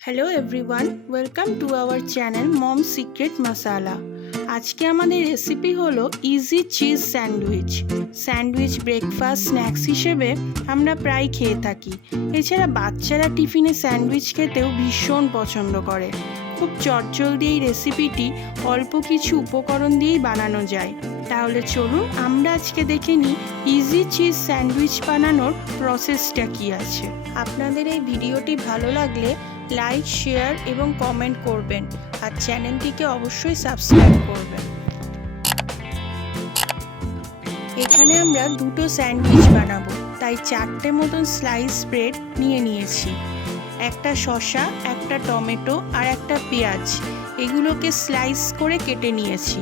Hello everyone, welcome to our channel mom secret masala. আজকে আমাদের recipe হলো easy cheese sandwich breakfast snacks হিসেবে আমরা প্রায় খেয়ে থাকি। এছাড়া বাচ্চারা টিফিনে স্যান্ডউইচ খেতেও ভীষণ পছন্দ করে। খুব চটজলদি এই রেসিপিটি অল্প কিছু উপকরণ দিয়েই বানানো যায়। তাহলে চলুন আমরা আজকে দেখে নিই ইজি চিজ স্যান্ডউইচ বানানোর প্রসেসটা কী আছে। আপনাদের এই ভিডিওটি ভালো লাগলে লাইক, শেয়ার এবং কমেন্ট করবেন আর চ্যানেলটিকে অবশ্যই সাবস্ক্রাইব করবেন। এখানে আমরা দুটো স্যান্ডউইচ বানাবো, তাই 4টে মতন স্লাইস ব্রেড নিয়ে নিয়েছি। একটা শসা, একটা টমেটো আর একটা পেঁয়াজ, এগুলোকে স্লাইস করে কেটে নিয়েছি।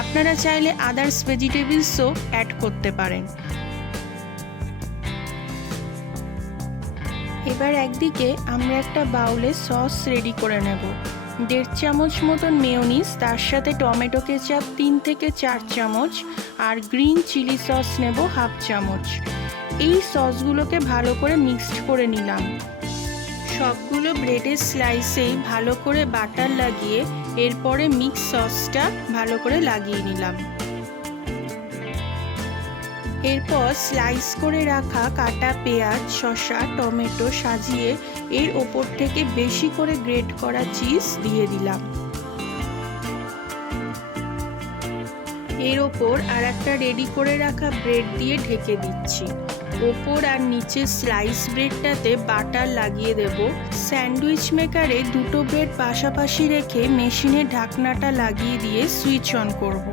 আপনারা চাইলে আদার্স ভেজিটেবলসও অ্যাড করতে পারেন। এবার একদিকে আমরা একটা বাউলে সস রেডি করে নেব। 1.5 চামচ মতন মেয়োনিজ, তার সাথে টমেটো কেচাপ 3 থেকে 4 চামচ আর গ্রিন চিলি সস নেব 1/2 চামচ। এই সসগুলোকে ভালো করে মিক্সড করে নিলাম। সবগুলো ব্রেডের স্লাইসেই ভালো করে বাটার লাগিয়ে এরপরে মিক্স সসটা ভালো করে লাগিয়ে নিলাম। এরপর স্লাইস করে রাখা কাটা পেঁয়াজ, শসা, টমেটো সাজিয়ে এর ওপর থেকে বেশি করে গ্রেট করা চিজ দিয়ে দিলাম। এর ওপর আর একটা রেডি করে রাখা ব্রেড দিয়ে ঢেকে দিচ্ছি। ওপর আর নিচে স্লাইস ব্রেডটাতে বাটার লাগিয়ে দেব। স্যান্ডউইচ মেকারে দুটো ব্রেড পাশাপাশি রেখে মেশিনের ঢাকনাটা লাগিয়ে দিয়ে সুইচ অন করব।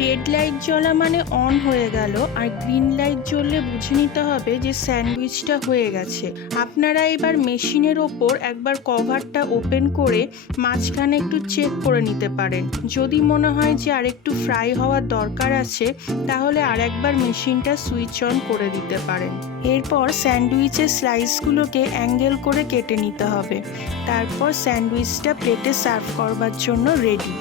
রেড লাইট জ্বলা মানে অন হয়ে গেল, আর গ্রিন লাইট জ্বললে বুঝে নিতে হবে যে স্যান্ডউইচটা হয়ে গেছে। আপনারা এবার মেশিনের ওপর একবার কভারটা ওপেন করে মাঝখানে একটু চেক করে নিতে পারেন। যদি মনে হয় যে আরেকটু ফ্রাই হওয়ার দরকার আছে, তাহলে আরেকবার মেশিনটা সুইচ অন করে দিতে পারেন। এরপর স্যান্ডউইচের স্লাইসগুলোকে অ্যাঙ্গেল করে কেটে নিতে হবে। তারপর স্যান্ডউইচটা প্লেটে সার্ভ করবার জন্য রেডি।